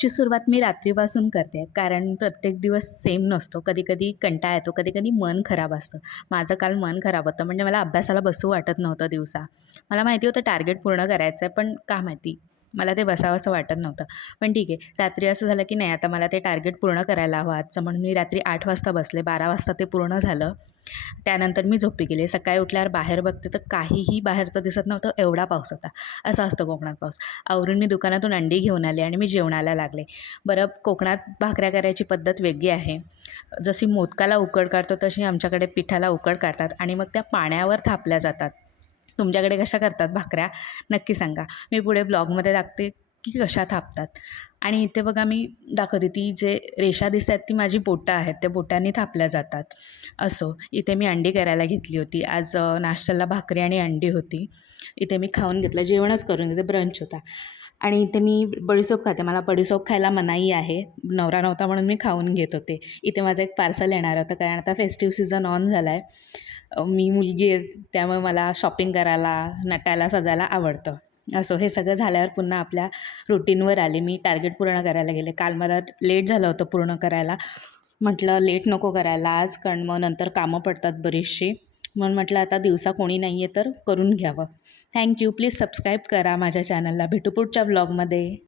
ब्लॉगची सुरुवात मी रात्रीपासून करते, कारण प्रत्येक दिवस सेम नसतो. कधी-कधी कंटाळा येतो, कधी-कधी मन खराब असतं. माझं काल मन खराब होतं, म्हणजे मला अभ्यासाला बसू वाटत नव्हतं दिवसा. मला माहिती होतं टार्गेट पूर्ण करायचं आहे, पण का माहिती मला ते बसावंसं वाटत नव्हतं. पण ठीक आहे, रात्री असं झालं की नाही आता मला ते टार्गेट पूर्ण करायला हवं आजचं, म्हणून मी रात्री 8 वाजता बसले. 12 वाजता ते पूर्ण झालं. त्यानंतर मी झोपी गेले. सकाळी उठल्यावर बाहेर बघते तर काहीही बाहेरचं दिसत नव्हतं, एवढा पाऊस होता. असा असतो कोकणात पाऊस. आवरून मी दुकानातून अंडी घेऊन आले आणि मी जेवणाला लागले. बरं, कोकणात भाकऱ्या करायची पद्धत वेगळी आहे. जशी मोदकाला उकड काढतो तशी आमच्याकडे पिठाला उकड काढतात आणि मग त्या पाण्यावर थापल्या जातात. तुमच्याकडे कशा करतात भाकऱ्या? नक्की सांगा. मी पुढे ब्लॉगमध्ये दाखवते की कशा थापतात. आणि इथे बघा मी दाखवते, ती जे रेषा दिसतात ती माझी बोटं आहेत. त्या बोटांनी थापल्या जातात. असो, इथे मी अंडी करायला घेतली होती. आज नाश्त्याला भाकरी आणि अंडी होती. इथे मी खाऊन घेतलं. जेवणच करून घेते, ब्रंच होता. आणि इथे मी बडीसोप खाते. मला बडीसोप खायला मनाई आहे. नवरा नव्हता म्हणून मी खाऊन घेत होते. इथे माझं एक पार्सल येणार होतं, कारण आता फेस्टिव्ह सीझन ऑन झाला आहे. मी मुलगी आहे, त्यामुळे मला शॉपिंग करायला, नटायला, सजायला आवडतं. असो, हे सगळं झाल्यावर पुन्हा आपल्या रुटीनवर आले. मी टार्गेट पूर्ण करायला गेले. काल मला लेट झालं होतं पूर्ण करायला. म्हटलं लेट नको करायला आज, कारण मग नंतर कामं पडतात बरीचशी. म्हणून म्हटलं आता दिवसा कोणी नाही आहे तर करून घ्यावं. थँक्यू. प्लीज सबस्क्राईब करा माझ्या चॅनलला. भेटू पुढच्या ब्लॉगमध्ये.